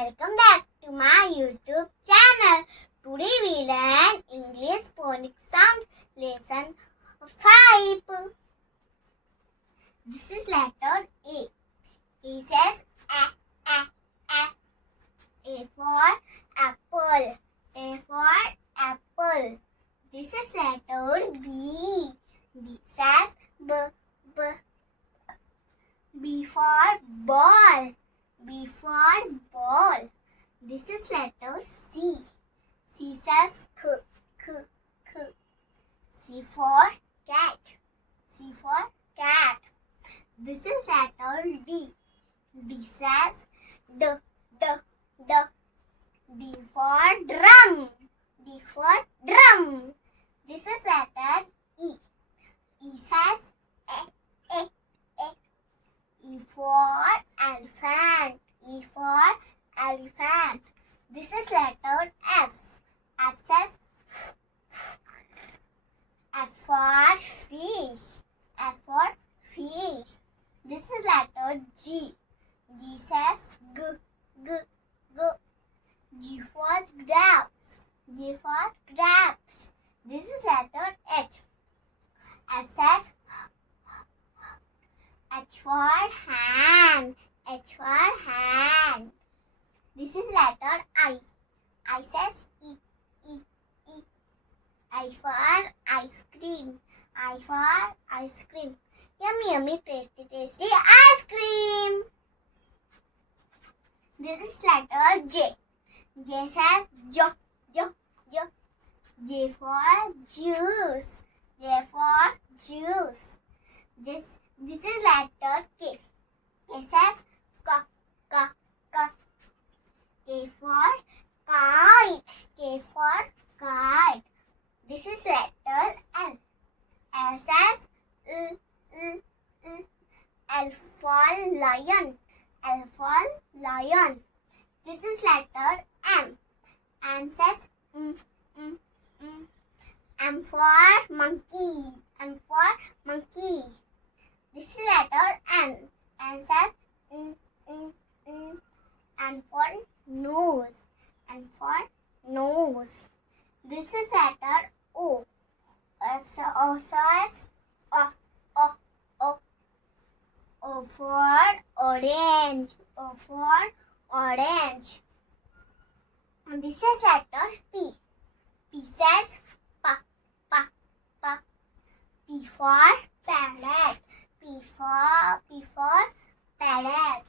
welcome back to my YouTube channel. Today we learn English Phonics Sound lesson 5. This is letter A. A says A. A for apple. A for apple. This is letter B. B says B. B for ball. B for ball. This is letter C. C says K. C for cat. C for cat. This is letter D. D says D. D for drum. D for drum. This is letter E. E says A. E for elephant. E for elephant. This is letter F. F says F for fish. F for fish. This is letter G. G says G. G for grapes. G for grapes. This is letter H. H says H for hand. H for hand. This is letter I. I says E. I for ice cream. I for ice cream. Yummy, tasty ice cream. This is letter J. J says J. J for juice. J for juice. This is letter K. K says K. K for kite. K for kite. This is letter L. L says L for lion. L for lion. This is letter M. M says M for monkey. M for monkey. This is letter N. N says N for nose. N for nose. This is letter O. O says O for orange. O for orange. And this is letter P. P says P. P for parrot. P for parrot.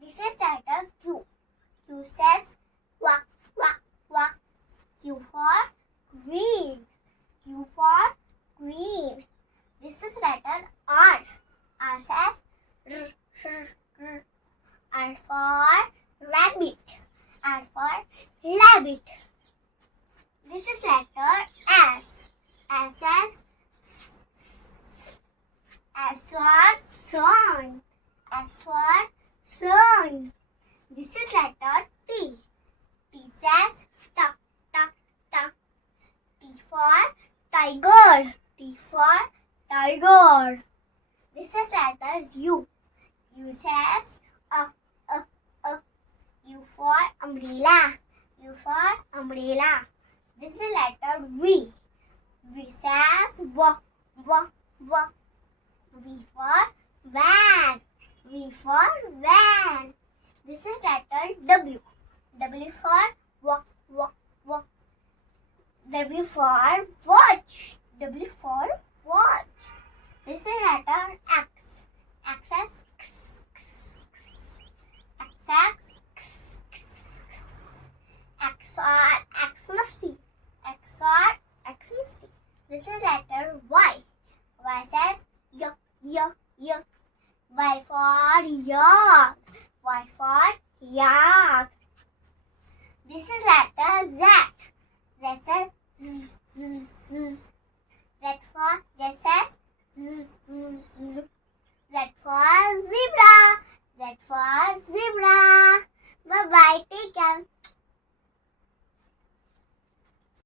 This is letter Q. Q says Q. Q for queen. Q for queen. This is letter R. R says R for rabbit. R for rabbit. This is letter S. S says S for sun. S for sun. This is letter T. T says T. T for tiger. T for tiger. This is letter U. U says U for umbrella. U for umbrella. This is letter V. V says V. V for van. V for van. This is letter W. W for walk. W for watch. W for watch. This is letter X. X says X for Xmas. X for Xmas. This is letter Y. Y says Y. Y for yard. Y for yard. This is letter Z. Z says Z.